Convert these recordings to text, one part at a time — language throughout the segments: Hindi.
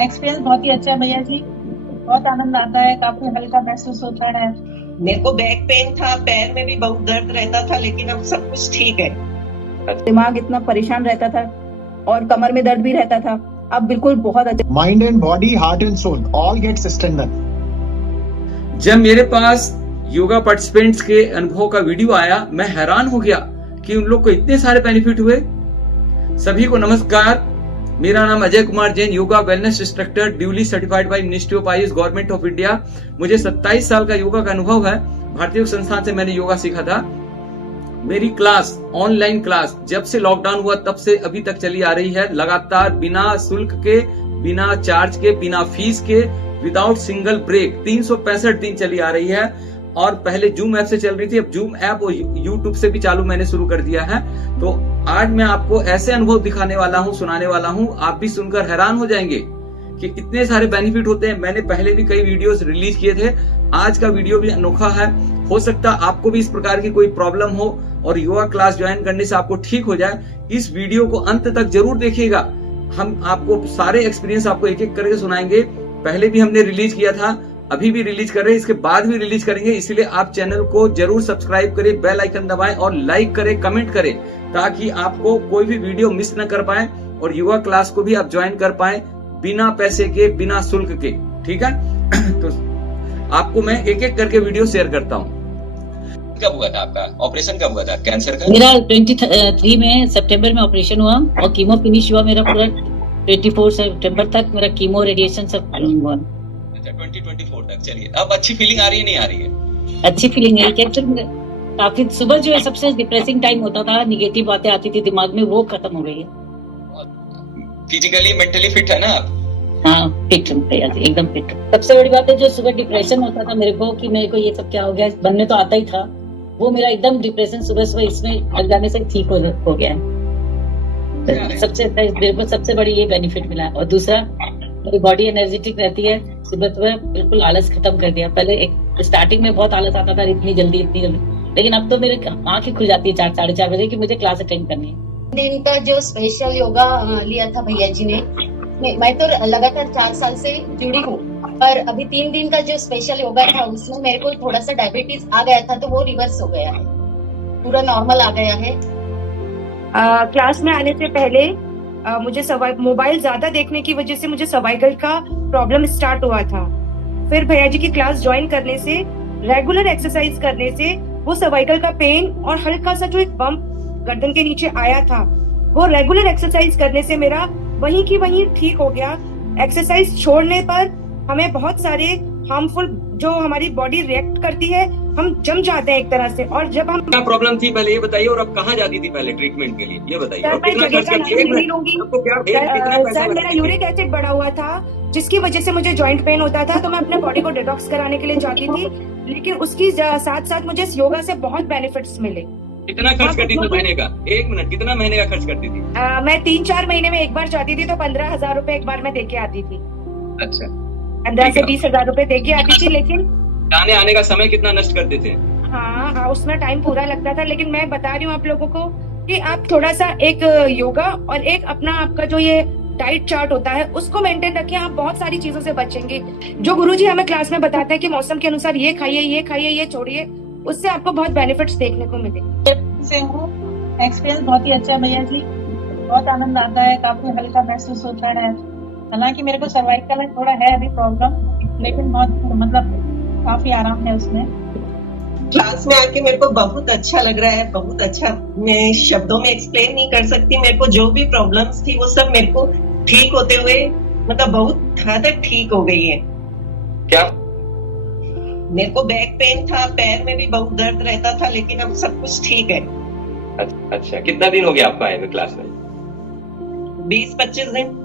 एक्सपीरियंस बहुत ही अच्छा है भैया जी, बहुत आनंद आता है, काफी हल्का महसूस होता है। मेरे को बैक पेन था, पैर में भी बहुत दर्द रहता था, लेकिन अब सब कुछ ठीक है। दिमाग इतना परेशान रहता था और कमर में दर्द भी रहता था, अब बिल्कुल बहुत अच्छा। Mind and body, heart and soul all gets strengthen. जब मेरे पास योगा पार्टिसिपेंट्स के अनुभव का वीडियो आया, मैं हैरान हो गया कि उन लोग को इतने सारे बेनिफिट हुए। सभी को नमस्कार, मेरा नाम Ajay Kumar Jain, yoga wellness instructor, duly certified by ministry of Ayush, government of India. मुझे 27 साल का योगा का अनुभव है। भारतीय योग संस्थान से मैंने योगा सीखा था। मेरी क्लास, ऑनलाइन क्लास, जब से लॉकडाउन हुआ तब से अभी तक चली आ रही है, लगातार बिना शुल्क के, बिना चार्ज के, बिना फीस के, विदाउट सिंगल ब्रेक 365 दिन चली आ रही है। और पहले जूम ऐप से चल रही थी, अब जूम ऐप और यूट्यूब से भी चालू मैंने शुरू कर दिया है। तो आज मैं आपको ऐसे अनुभव दिखाने वाला हूँ, सुनाने वाला हूँ, आप भी सुनकर हैरान हो जाएंगे कि इतने सारे बेनिफिट होते हैं। मैंने पहले भी कई वीडियोस रिलीज किए थे, आज का वीडियो भी अनोखा है। हो सकता है आपको भी इस प्रकार की कोई प्रॉब्लम हो और योगा क्लास ज्वाइन करने से आपको ठीक हो जाए। इस वीडियो को अंत तक जरूर देखिएगा। हम आपको सारे एक्सपीरियंस आपको एक एक करके सुनाएंगे। पहले भी हमने रिलीज किया था, अभी भी रिलीज कर रहे हैं, इसके बाद भी रिलीज करेंगे। इसलिए आप चैनल को जरूर सब्सक्राइब करें, बेल आइकन दबाएं और लाइक करें, कमेंट करें, ताकि आपको कोई भी वीडियो मिस न कर पाए और योगा क्लास को भी आप ज्वाइन कर पाए बिना पैसे के, बिना शुल्क के। ठीक है तो आपको मैं एक एक करके वीडियो शेयर करता हूँ। कब हुआ था आपका ऑपरेशन, कब हुआ था कैंसर का? मेरा 23 में सितंबर में ऑपरेशन हुआ और कीमो फिनिश हुआ मेरा पूरा 24 सितंबर तक मेरा कीमो रेडिएशन सब हुआ। अच्छा 2024 तक। चलिए, अब अच्छी फीलिंग आ रही है, नहीं आ रही है? अच्छी फीलिंग है। काफी सुबह जो है सबसे डिप्रेसिंग टाइम होता था, निगेटिव बातें आती थी दिमाग में, वो खत्म हो गई है। फिजिकली मेंटली फिट है ना आप? हाँ, फिट हूँ एकदम फिट। सबसे बड़ी बात है, जो सुबह डिप्रेशन होता था मेरे को कि मेरे को ये सब क्या हो गया, बनने तो आता ही था, वो मेरा एकदम डिप्रेशन सुबह सुबह इसमें लग जाने से ठीक हो गया है। सबसे बड़ी ये बेनिफिट मिला है। और दूसरा, मेरी बॉडी एनर्जेटिक रहती है, सुबह सुबह बिल्कुल आलस खत्म कर दिया। पहले एक स्टार्टिंग में बहुत आलस आता था, इतनी जल्दी, लेकिन अब तो मेरे आंखें खुल जाती है 4 साढ़े 4 बजे कि मुझे क्लास अटेंड करनी है। दिन का जो स्पेशल योगा लिया था भैया जी ने, मैं तो लगातार 4 साल से जुड़ी हूँ, पर अभी 3 दिन का जो स्पेशल योगा था उसमें मेरे को थोड़ा सा डायबिटीज आ गया था, तो वो रिवर्स हो गया है, पूरा नॉर्मल आ गया है। क्लास में आने से पहले मुझे मोबाइल ज्यादा देखने की वजह से मुझे सर्वाइकल का प्रॉब्लम स्टार्ट हुआ था। फिर भैया जी की क्लास ज्वाइन करने से, रेगुलर एक्सरसाइज करने से वो सर्वाइकल का पेन और हल्का सा जो एक बम्प गर्दन के नीचे आया था, वो रेगुलर एक्सरसाइज करने से मेरा वहीं की वहीं ठीक हो गया। एक्सरसाइज छोड़ने पर हमें बहुत सारे हार्मफुल जो हमारी बॉडी रिएक्ट करती है, हम जम जाते हैं एक तरह से। और जब हम क्या प्रॉब्लम थी पहले ये बताइए, और अब कहाँ जाती थी पहले ट्रीटमेंट के लिए, ये बताइए। सर, मैं जगह का नाम नहीं लूंगी। सर, मेरा यूरिक एसिड बढ़ा हुआ था, जिसकी वजह से मुझे जॉइंट पेन होता था, तो मैं अपने बॉडी को डिटॉक्स कराने के लिए जाती थी, लेकिन उसकी साथ साथ मुझे योगा से बहुत बेनिफिट्स मिले। कितना खर्च करती थी महीने का? एक मिनट, कितना महीने का खर्च करती थी? मैं 3-4 महीने में एक बार जाती थी, तो 15,000 रुपए एक बार में देके आती थी। अच्छा, 15 से 20,000 रुपए देके आती थी। लेकिन जाने आने का समय कितना नष्ट करते थे? हाँ, उसमें टाइम पूरा लगता था। लेकिन मैं बता रही हूँ आप लोगों को कि आप थोड़ा सा एक योगा और एक अपना आपका जो ये डाइट चार्ट होता है उसको मेंटेन रखिए, आप बहुत सारी चीजों से बचेंगे। जो गुरुजी हमें क्लास में बताते हैं कि मौसम के अनुसार ये खाइए, ये खाइए, ये छोड़िए, उससे आपको बहुत बेनिफिट्स देखने को मिलेंगे। एक्सपीरियंस बहुत ही अच्छा है भैया जी, बहुत आनंद आता है, काफी हल्का महसूस होता है। हालांकि मेरे को सर्वाइकल में थोड़ा है अभी प्रॉब्लम, लेकिन बहुत काफी आराम है उसमें। क्लास में आके मेरे को बहुत अच्छा लग रहा है, बहुत अच्छा। मैं शब्दों में एक्सप्लेन नहीं कर सकती। मेरे को जो भी प्रॉब्लम्स थी वो सब मेरे को ठीक होते हुए बहुत हद तक ठीक हो गई है। क्या? मेरे को बैक पेन था, पैर में भी बहुत दर्द रहता था, लेकिन अब सब कुछ ठीक है। अच्छा, कितना दिन हो गया आपको आए हुए क्लास में? 20-25 दिन।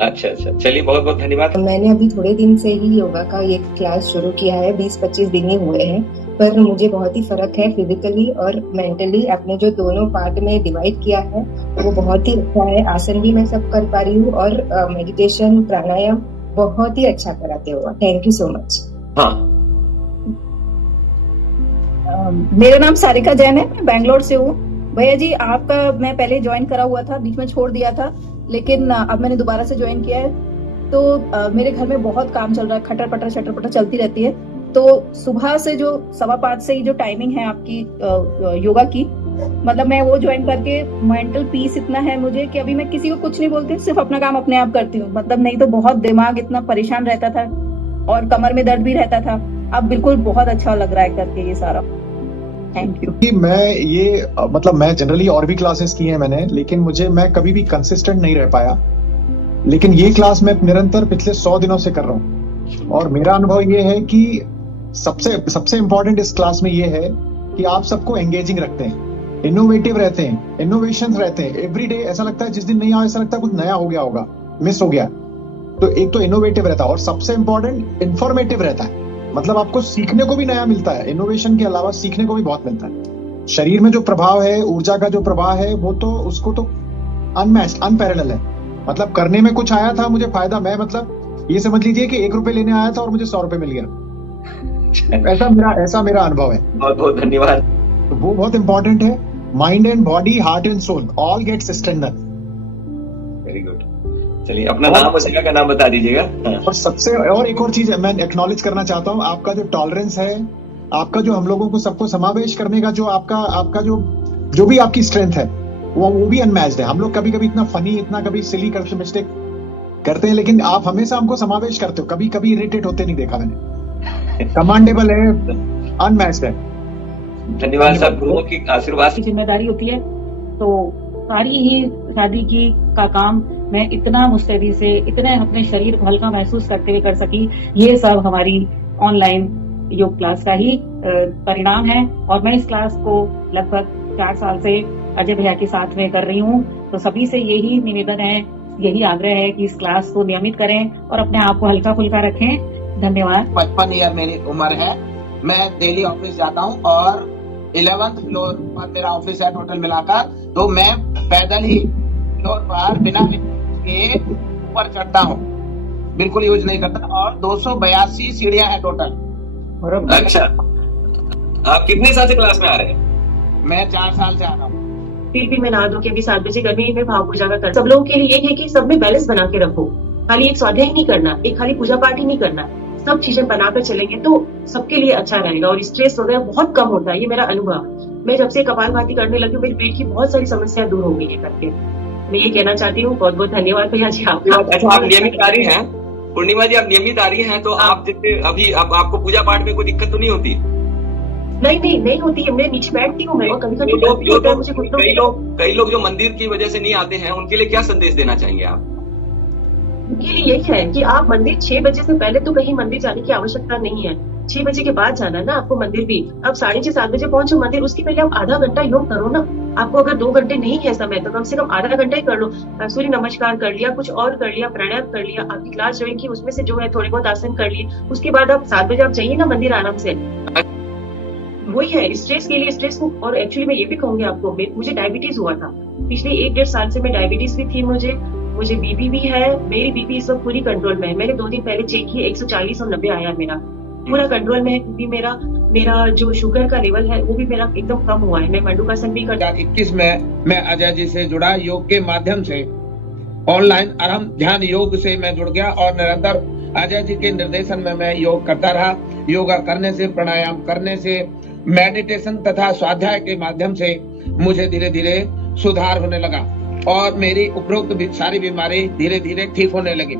अच्छा, चलिए, बहुत बहुत धन्यवाद। मैंने अभी थोड़े दिन से ही योगा का एक क्लास शुरू किया है, 20-25 दिन ही हुए हैं, पर मुझे बहुत ही फर्क है फिजिकली और मेंटली। आपने जो दोनों पार्ट में डिवाइड किया है वो बहुत ही अच्छा है। आसन भी मैं सब कर पा रही हूँ और मेडिटेशन, प्राणायाम बहुत ही अच्छा कराते हो। Thank you so much. हाँ, मेरा नाम सारिका जैन है, मैं बैंगलोर से हूँ। भैया जी, आपका मैं पहले ज्वाइन करा हुआ था, बीच में छोड़ दिया था, लेकिन अब मैंने दोबारा से ज्वाइन किया है। तो मेरे घर में बहुत काम चल रहा है, खटर पटर चलती रहती है। तो सुबह से जो 5:15 से ही जो टाइमिंग है आपकी योगा की, मतलब मैं वो ज्वाइन करके मेंटल पीस इतना है मुझे कि अभी मैं किसी को कुछ नहीं बोलती, सिर्फ अपना काम अपने आप करती हूँ। मतलब नहीं तो बहुत दिमाग इतना परेशान रहता था और कमर में दर्द भी रहता था। अब बिल्कुल बहुत अच्छा लग रहा है करके ये सारा। Thank you. कि मैं जनरली और भी क्लासेस की हैं मैंने, लेकिन मैं कभी भी कंसिस्टेंट नहीं रह पाया। लेकिन ये क्लास मैं निरंतर पिछले 100 दिनों से कर रहा हूँ और मेरा अनुभव ये है कि सबसे इम्पोर्टेंट इस क्लास में ये है कि आप सबको एंगेजिंग रखते हैं, इनोवेटिव रहते हैं, इनोवेशंस रहते हैं। एवरी डे ऐसा लगता है, जिस दिन नहीं आओ ऐसा लगता है कुछ नया हो गया होगा, मिस हो गया। तो एक तो इनोवेटिव रहता है और सबसे इम्पोर्टेंट इंफॉर्मेटिव रहता है। मतलब आपको सीखने को भी नया मिलता है, इनोवेशन के अलावा सीखने को भी बहुत मिलता है। शरीर में जो प्रभाव है, ऊर्जा का जो प्रभाव है, वो तो उसको तो अनमैच्ड, अनपैरेलल है। मतलब करने में कुछ आया था मुझे फायदा, मैं मतलब ये समझ लीजिए कि 1 रुपए लेने आया था और मुझे 100 रुपए मिल गया। ऐसा मेरा अनुभव है। बहुत बहुत धन्यवाद। तो वो बहुत इंपॉर्टेंट है। Mind and body, heart and soul all gets strengthen. Very good. चलिए अपना नाम और जगह का नाम बता दीजिएगा। और एक और चीज मैं एक्नॉलेज करना चाहता हूँ, आपका जो टॉलरेंस है, आपका जो हम लोगों को सबको समावेश करने का जो आपका जो भी आपकी स्ट्रेंथ है, वो भी अनमैच्ड है। हम लोग कभी कभी इतना फनी, इतना कभी सिली करके मिस्टेक करते हैं, लेकिन आप हमेशा हमको समावेश करते हो, कभी कभी इरिटेट होते नहीं देखा मैंने। कमांडेबल है, अनमैच्ड है। धन्यवाद साहब, गुरुओं की आशीर्वाद की जिम्मेदारी होती है। तो सारी ही शादी की का काम मैं इतना मुस्तैदी से, इतने अपने शरीर को हल्का महसूस करते हुए कर सकी, ये सब हमारी ऑनलाइन योग क्लास का ही परिणाम है। और मैं इस क्लास को लगभग 4 साल से अजय भैया के साथ में कर रही हूँ। तो सभी से यही निवेदन है, यही आग्रह है कि इस क्लास को नियमित करें और अपने आप को हल्का फुल्का रखें। धन्यवाद। 55 ईयर मेरी उम्र है। मैं डेली ऑफिस जाता हूँ और 11th फ्लोर पर मेरा ऑफिस है टोटल मिलाकर। तो मैं पैदल ही फ्लोर पर बिना के ऊपर चढ़ता हूँ, बिल्कुल यूज नहीं करता। और 282 सीढ़ियां हैं टोटल। अच्छा, आप कितने साल से क्लास में आ रहे हैं? मैं 4 साल से आ रहा हूँ। फिर भी मैं नहा धो के अभी 7 बजे गर्मी में भाव पूजा का कर। सब लोगों के लिए ये है कि सब में बैलेंस बना के रखो। खाली एक स्वाध्याय नहीं करना, एक खाली पूजा पाठ ही नहीं करना, सब चीजें बनाकर चलेंगे तो सबके लिए अच्छा रहेगा और स्ट्रेस वगैरह बहुत कम होता है। ये मेरा अनुभव। मैं जब से कपालभाति करने लगी हूँ, मेरे पेट की बहुत सारी समस्या दूर हो गई है करके। मैं ये कहना चाहती हूँ। बहुत बहुत धन्यवाद भैया जी आपका। अच्छा, आप नियमित आ रही हैं पूर्णिमा जी, आप नियमित आ रही हैं तो आप जैसे अभी अब आपको पूजा पाठ में कोई दिक्कत तो नहीं होती? नहीं होती है। मैं नीचे बैठती हूँ, मैं कभी कभी कई लोग जो मंदिर की वजह से नहीं आते हैं, उनके लिए क्या संदेश देना चाहेंगे आप? उनके लिए यही है कि आप मंदिर 6 बजे से पहले तो कहीं मंदिर जाने की आवश्यकता नहीं है। 6 बजे के बाद जाना ना आपको मंदिर भी। अब 6:30-7 बजे पहुंचो मंदिर, उसके पहले आप आधा घंटा योग करो ना। आपको अगर 2 घंटे नहीं है समय तो कम से कम आधा घंटा ही कर लो। सूर्य नमस्कार कर लिया, कुछ और कर लिया, प्राणायाम कर लिया, आपकी क्लास ज्वाइन की, उसमें से जो है थोड़े बहुत आसन कर लिए। उसके बाद आप 7 बजे आप जाइए ना मंदिर आराम से। वही है स्ट्रेस के लिए, स्ट्रेस को। और एक्चुअली मैं ये भी कहूंगी आपको, मुझे डायबिटीज हुआ था पिछले 1-1.5 साल से। मैं डायबिटीज भी थी, मुझे बीपी भी है। मेरी बीपी इस वक्त पूरी कंट्रोल में है। मैंने 2 दिन पहले चेक किया, 140 और 90 आया मेरा, पूरा कंट्रोल में है। क्योंकि मेरा जो शुगर का लेवल है वो भी मेरा एकदम कम हुआ है। मैं मंडूकासन भी कर। 21 में मैं अजय जी से जुड़ा, योग के माध्यम से ऑनलाइन आराम ध्यान योग से मैं जुड़ गया और निरंतर अजय जी के निर्देशन में मैं योग करता रहा। योगा करने से, प्राणायाम करने से, मेडिटेशन तथा स्वाध्याय के माध्यम से मुझे धीरे धीरे सुधार होने लगा और मेरी उपरोक्त भी सारी बीमारी धीरे धीरे ठीक होने लगी।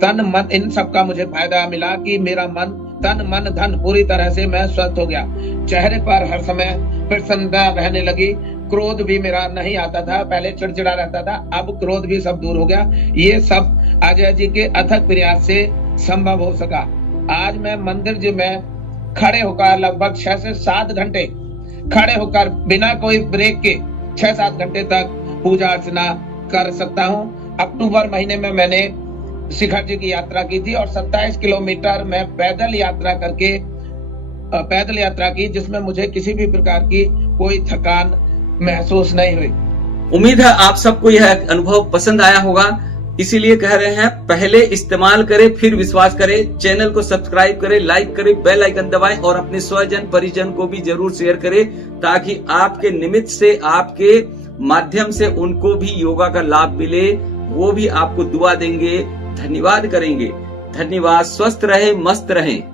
तन मन इन सब का मुझे फायदा मिला कि मेरा मन, तन मन धन पूरी तरह से मैं स्वस्थ हो गया। चेहरे पर हर समय प्रसन्नता रहने लगी। क्रोध भी मेरा नहीं आता था, पहले चिड़चिड़ा रहता था, अब क्रोध भी सब दूर हो गया। ये सब अजय जी के अथक प्रयास से संभव हो सका। आज मैं मंदिर जी में खड़े होकर लगभग 6 से 7 घंटे खड़े होकर बिना कोई ब्रेक के 6-7 घंटे तक पूजा अर्चना कर सकता हूँ। अक्टूबर महीने में मैंने शिखर जी की यात्रा की थी और 27 किलोमीटर मैं पैदल यात्रा की, जिसमें मुझे किसी भी प्रकार की कोई थकान महसूस नहीं हुई। उम्मीद है आप सबको यह अनुभव पसंद आया होगा। इसीलिए कह रहे हैं, पहले इस्तेमाल करें फिर विश्वास करें। चैनल को सब्सक्राइब करें, लाइक करें, बेल आइकन दबाएं और अपने स्वजन परिजन को भी जरूर शेयर करें, ताकि आपके निमित्त से, आपके माध्यम से उनको भी योगा का लाभ मिले। वो भी आपको दुआ देंगे, धन्यवाद करेंगे। धन्यवाद। स्वस्थ रहे, मस्त रहें।